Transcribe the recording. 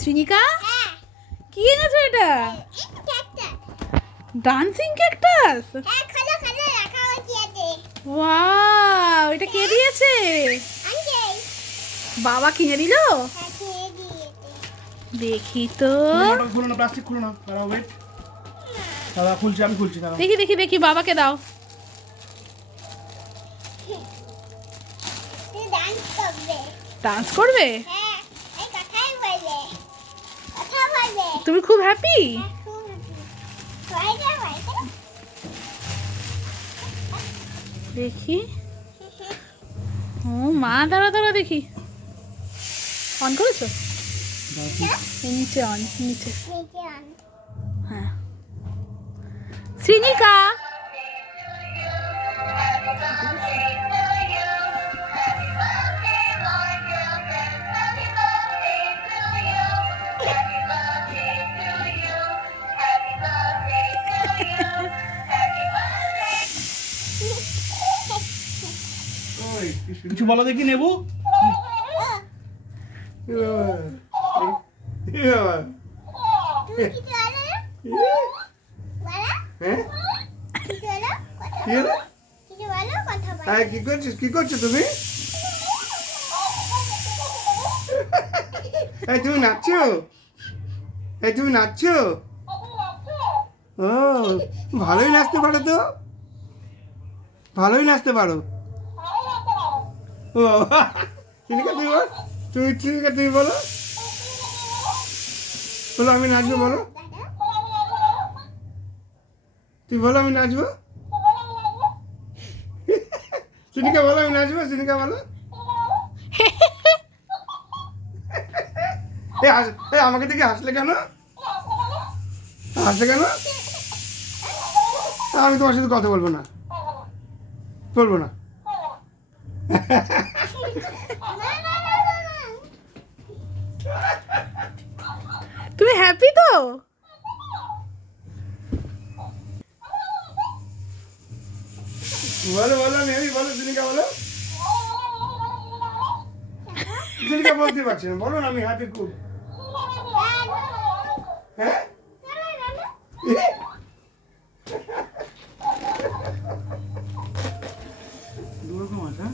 শ্রীনিকা কি এনেছো এটা? Dancing cactus. ওয়াও, এটা কে দিয়েছে? বাবা কিনে দিল? দেখি তো। খুলো না, প্লাস্টিক খুলো না, দাঁড়াও, ওয়েট। দাদা খুলছি, আমি খুলছি, দাঁড়াও। দেখি দেখি দেখি, বাবাকে দাও। ডান্স করবে? তুমি খুব হ্যাপি? দেখি। ও মা, দাঁড়া দাঁড়া দেখি। অন করেছো? এই নিচে অন, নিচে। হ্যাঁ। শ্রীনিকা কিছু বলো দেখি, নেবু। কি করছো তুমি? তুমি নাচছো? তুমি নাচছো? ও, ভালোই নাচতে পারো তো, ভালোই নাচতে পারো। ও চিনিকা, তুমি বল, চিনিকা তুমি বলো, বলো আমি নাচবো, বলো, তুই বলো আমি নাচবো। চিনিকা বলো আমি নাচবো, চিনিকা বলো। আমাকে দেখে হাসলে কেন? হাসলে কেন? আমি তোমার সাথে কথা বলবো না, বলবো না। তুমি হ্যাপি তো? বলো বলো, নেবি বলো, চিনিকা বলো। চিনিকা বলতে পারছি না, বলো না আমি হ্যাপি খুব। হ্যাঁ, দুরকম আছে।